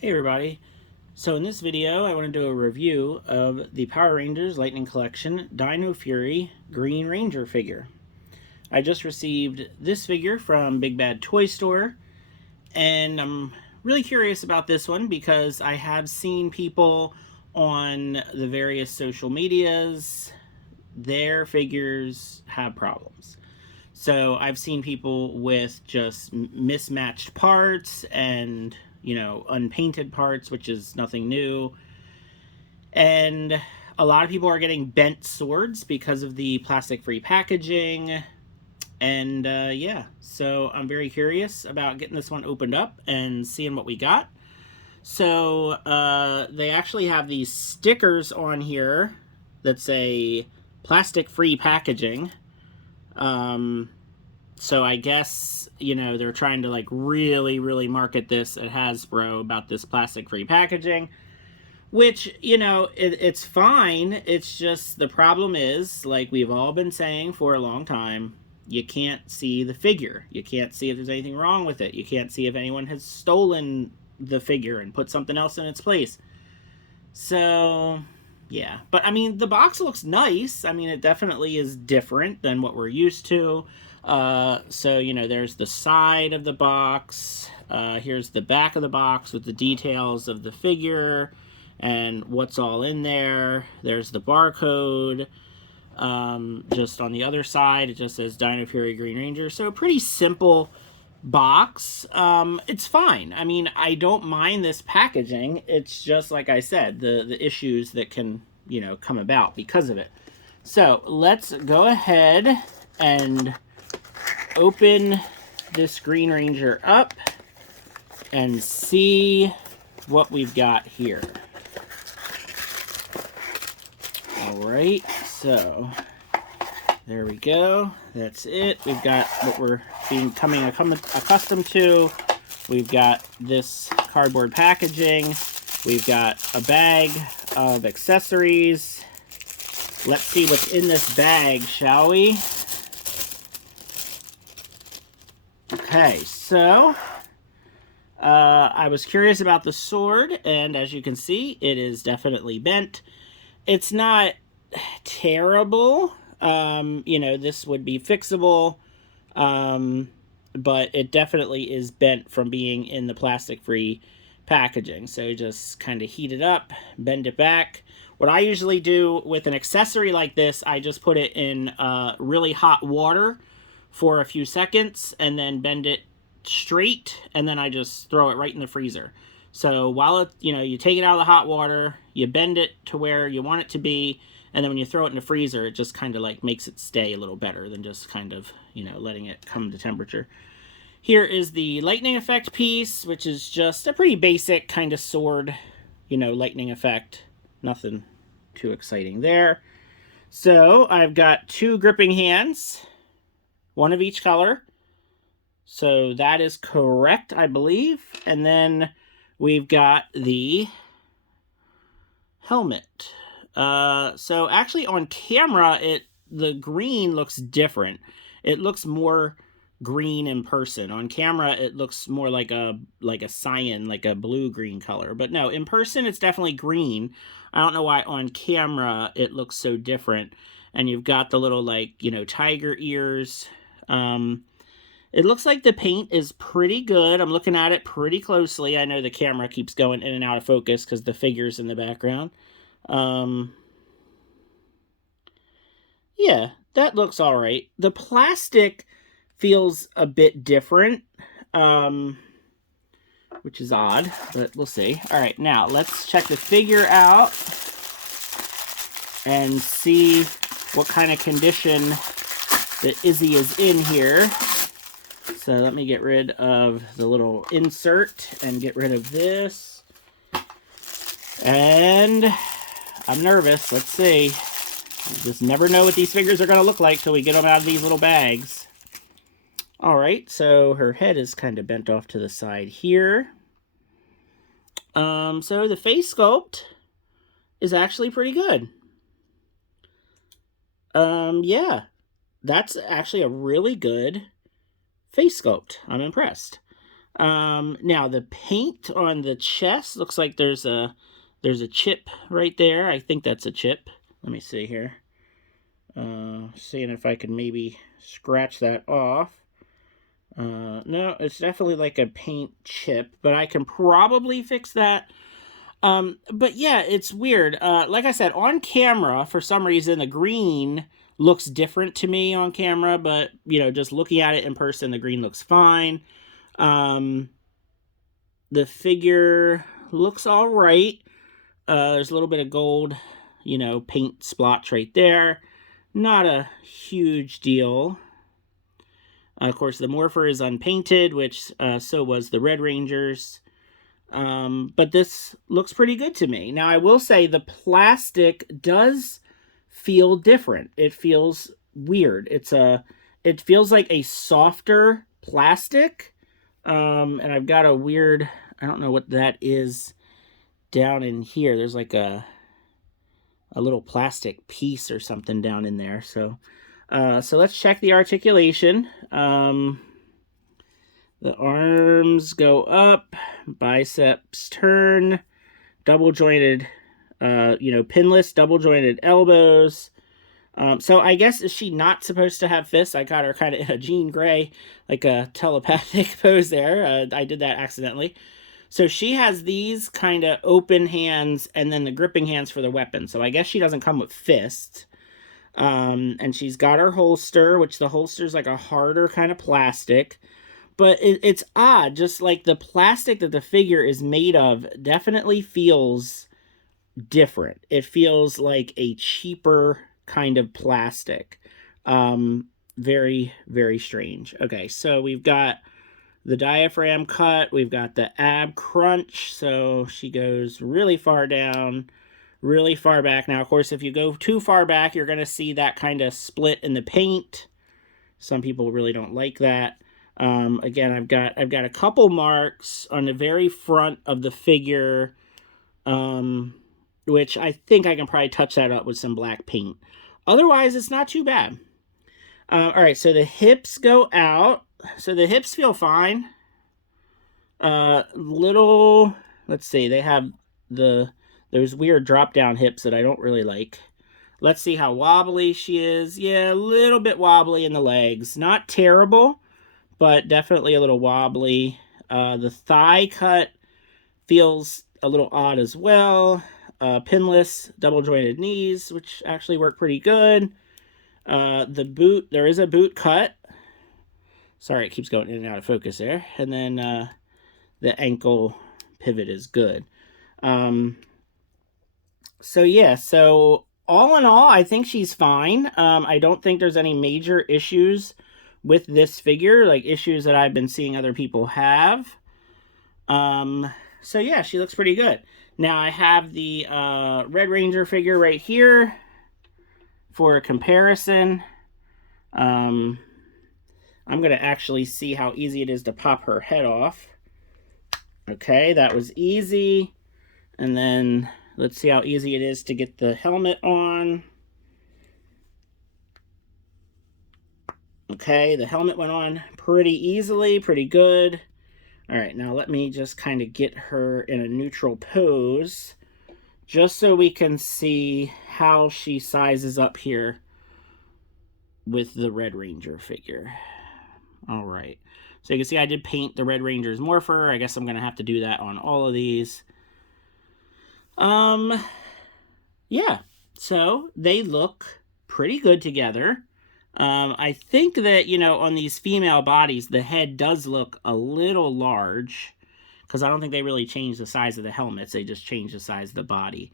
Hey everybody. So in this video I want to do a review of the Power Rangers Lightning Collection Dino Fury Green Ranger figure. I just received this figure from Big Bad Toy Store and I'm really curious about this one because I have seen people on the various social medias, their figures have problems. So I've seen people with just mismatched parts and, unpainted parts, which is nothing new. And a lot of people are getting bent swords because of the plastic-free packaging. And yeah, so I'm very curious about getting this one opened up and seeing what we got. So they actually have these stickers on here that say plastic-free packaging. So I guess, they're trying to like really market this at Hasbro about this plastic-free packaging, which, it's fine. It's just the problem is, like we've all been saying for a long time, you can't see the figure. You can't see if there's anything wrong with it. You can't see if anyone has stolen the figure and put something else in its place. So, yeah. But, I mean, the box looks nice. I mean, it definitely is different than what we're used to. So, there's the side of the box. Here's the back of the box with the details of the figure and what's all in there. There's the barcode. Just on the other side, it just says Dino Fury Green Ranger. So, a pretty simple box. It's fine. I mean, I don't mind this packaging. It's just like I said, the issues that can, come about because of it. So let's go ahead and open this Green Ranger up and see what we've got here. All right, so there we go. That's it. We've got what we're becoming accustomed to. We've got this cardboard packaging. We've got a bag of accessories. Let's see what's in this bag, shall we? Okay, so I was curious about the sword, and as you can see, it is definitely bent. It's not terrible. This would be fixable, but it definitely is bent from being in the plastic-free packaging. So you just kind of heat it up, bend it back. What I usually do with an accessory like this, I just put it in really hot water for a few seconds and then bend it straight, and then I just throw it right in the freezer. So while it, you take it out of the hot water, you bend it to where you want it to be, and then when you throw it in the freezer, it just kind of like makes it stay a little better than just kind of, letting it come to temperature. Here is the lightning effect piece, which is just a pretty basic kind of sword, lightning effect. Nothing too exciting there. So I've got two gripping hands, one of each color. So that is correct, I believe. And then we've got the helmet. So actually on camera, the green looks different. It looks more green in person. On camera, it looks more like a cyan, like a blue-green color. But no, in person, it's definitely green. I don't know why on camera it looks so different. And you've got the little, tiger ears. It looks like the paint is pretty good. I'm looking at it pretty closely. I know the camera keeps going in and out of focus because the figure's in the background. Yeah, that looks all right. The plastic feels a bit different, which is odd, but we'll see. All right, now let's check the figure out and see what kind of condition that Izzy is in here. So let me get rid of the little insert and get rid of this. And I'm nervous. Let's see. You just never know what these figures are going to look like till we get them out of these little bags. All right, so her head is kind of bent off to the side here. So the face sculpt is actually pretty good. Yeah, that's actually a really good face sculpt. I'm impressed. Now the paint on the chest looks like there's a chip right there. I think that's a chip. Let me see here. Seeing if I can maybe scratch that off. No, it's definitely like a paint chip, but I can probably fix that. But yeah, it's weird. Like I said, on camera, for some reason, the green looks different to me on camera, but, just looking at it in person, the green looks fine. The figure looks all right. There's a little bit of gold, paint splotch right there. Not a huge deal. Of course, the Morpher is unpainted, which so was the Red Rangers. But this looks pretty good to me. Now, I will say the plastic does feel different. It feels weird. It feels like a softer plastic. And I've got a weird, I don't know what that is down in here. There's like a little plastic piece or something down in there. So let's check the articulation. The arms go up, biceps turn, double jointed, pinless, double jointed elbows. So I guess, is she not supposed to have fists? I got her kind of in a Jean Grey, like a telepathic pose there. I did that accidentally. So she has these kind of open hands and then the gripping hands for the weapon. So I guess she doesn't come with fists. And she's got her holster, which the holster is like a harder kind of plastic. But it's odd, just like the plastic that the figure is made of definitely feels different. It feels like a cheaper kind of plastic. Very, very strange. Okay, so we've got the diaphragm cut. We've got the ab crunch. So she goes really far down, really far back. Now, of course, if you go too far back, you're going to see that kind of split in the paint. Some people really don't like that. Again, I've got a couple marks on the very front of the figure, which I think I can probably touch that up with some black paint. Otherwise, it's not too bad. All right, so the hips go out. So the hips feel fine. Let's see, they have those weird drop-down hips that I don't really like. Let's see how wobbly she is. Yeah, a little bit wobbly in the legs. Not terrible, but definitely a little wobbly. The thigh cut feels a little odd as well. Pinless, double-jointed knees, which actually work pretty good. The boot, there is a boot cut. Sorry, it keeps going in and out of focus there. And then the ankle pivot is good. So yeah, so all in all, I think she's fine. I don't think there's any major issues with this figure, like issues that I've been seeing other people have. So yeah, she looks pretty good. Now I have the Red Ranger figure right here for a comparison. I'm going to actually see how easy it is to pop her head off. Okay, that was easy. And then let's see how easy it is to get the helmet on. Okay, the helmet went on pretty easily, pretty good. All right, now let me just kind of get her in a neutral pose, just so we can see how she sizes up here with the Red Ranger figure. All right, so you can see I did paint the Red Ranger's Morpher. I guess I'm gonna have to do that on all of these. Yeah, so they look pretty good together. I think that, on these female bodies, the head does look a little large, because I don't think they really changed the size of the helmets. They just changed the size of the body.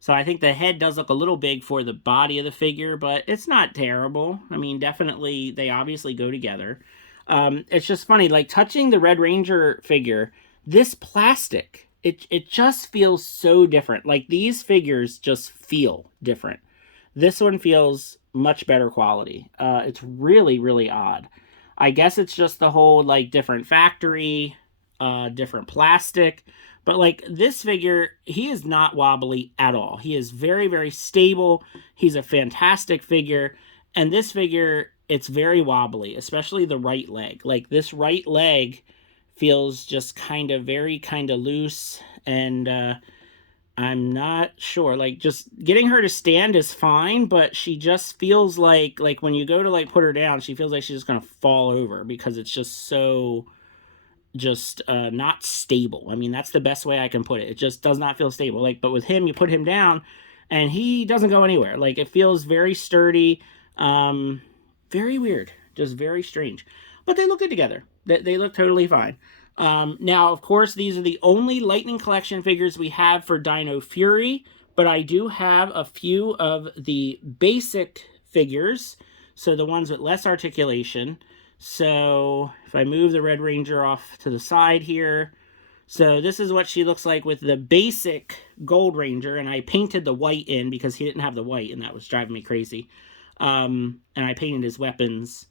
So I think the head does look a little big for the body of the figure, but it's not terrible. I mean, definitely, they obviously go together. It's just funny, like touching the Red Ranger figure, this plastic, it just feels so different. Like these figures just feel different. This one feels much better quality. It's really, really odd. I guess it's just the whole like different factory, different plastic. But like this figure, he is not wobbly at all. He is very, very stable. He's a fantastic figure. And this figure, it's very wobbly, especially the right leg. Like this right leg feels just kind of loose, and I'm not sure. Like, just getting her to stand is fine, but she just feels like when you go to like put her down, she feels like she's just gonna fall over because it's just so just not stable. I mean, that's the best way I can put it. It just does not feel stable. Like, but with him, you put him down, and he doesn't go anywhere. Like, it feels very sturdy, very weird, just very strange. But they look good together. They look totally fine. Now, of course, these are the only Lightning Collection figures we have for Dino Fury, but I do have a few of the basic figures, so the ones with less articulation. So if I move the Red Ranger off to the side here, so this is what she looks like with the basic Gold Ranger, and I painted the white in because he didn't have the white, and that was driving me crazy. And I painted his weapons.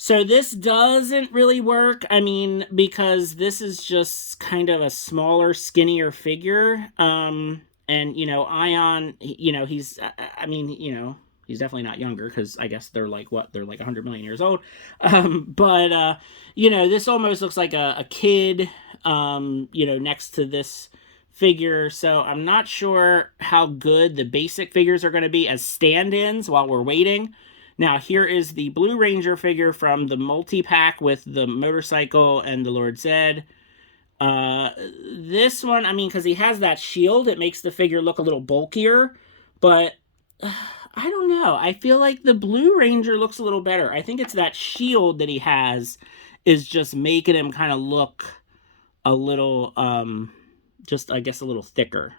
So this doesn't really work, I mean, because this is just kind of a smaller, skinnier figure. And, you know, Ion, you know, he's, I mean, you know, he's definitely not younger because I guess they're like, what, they're like 100 million years old. But you know, this almost looks like a kid, you know, next to this figure. So I'm not sure how good the basic figures are going to be as stand-ins while we're waiting. Now, here is the Blue Ranger figure from the multi-pack with the motorcycle and the Lord Zed. This one, I mean, because he has that shield, it makes the figure look a little bulkier. But, I don't know. I feel like the Blue Ranger looks a little better. I think it's that shield that he has is just making him kind of look a little, just, I guess, a little thicker.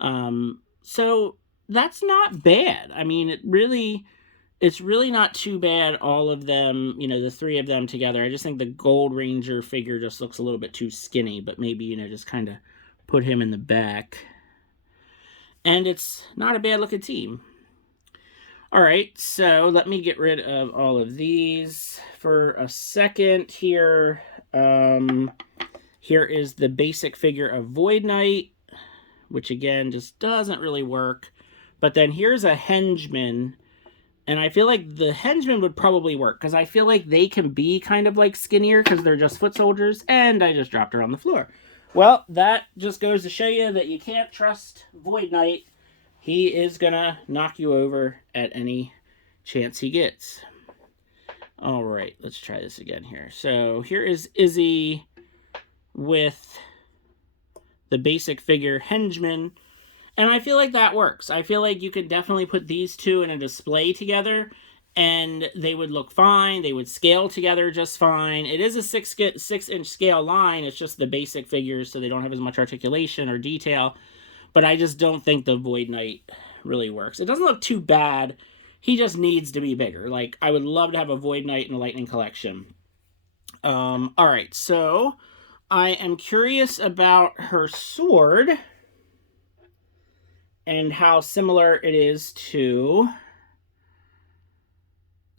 So, that's not bad. I mean, it's really not too bad, all of them, you know, the three of them together. I just think the Gold Ranger figure just looks a little bit too skinny, but maybe, you know, just kind of put him in the back. And it's not a bad looking team. All right, so let me get rid of all of these for a second here. Here is the basic figure of Void Knight, which again just doesn't really work. But then here's a henchman. And I feel like the henchmen would probably work, because I feel like they can be kind of like skinnier because they're just foot soldiers, and I just dropped her on the floor. Well, that just goes to show you that you can't trust Void Knight. He is going to knock you over at any chance he gets. All right, let's try this again here. So here is Izzy with the basic figure henchman. And I feel like that works. I feel like you could definitely put these two in a display together, and they would look fine. They would scale together just fine. It is a 6-inch scale line. It's just the basic figures, so they don't have as much articulation or detail. But I just don't think the Void Knight really works. It doesn't look too bad. He just needs to be bigger. Like, I would love to have a Void Knight in a Lightning Collection. All right, so I am curious about her sword and how similar it is to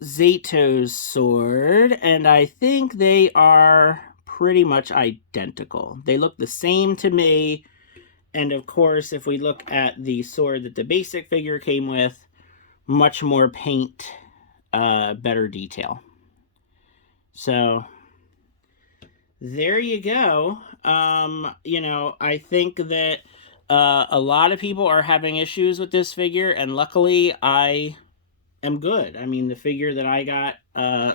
Zato's sword. And I think they are pretty much identical. They look the same to me. And of course, if we look at the sword that the basic figure came with, much more paint, better detail. So there you go. You know, I think that a lot of people are having issues with this figure, and luckily I am good. I mean, the figure that I got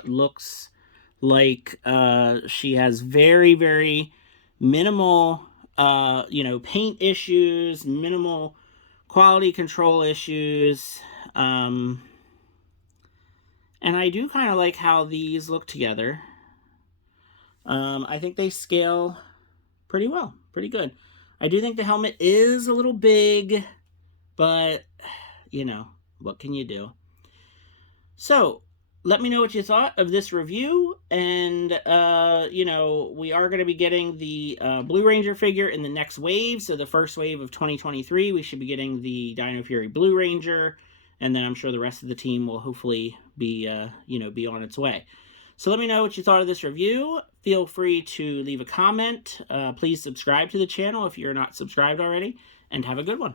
looks like she has very, very minimal, you know, paint issues, minimal quality control issues. And I do kind of like how these look together. I think they scale pretty well, pretty good. I do think the helmet is a little big, but, you know, what can you do? So, let me know what you thought of this review, and, you know, we are going to be getting the Blue Ranger figure in the next wave, so the first wave of 2023, we should be getting the Dino Fury Blue Ranger, and then I'm sure the rest of the team will hopefully be, you know, be on its way. So let me know what you thought of this review. Feel free to leave a comment. Please subscribe to the channel if you're not subscribed already, and have a good one.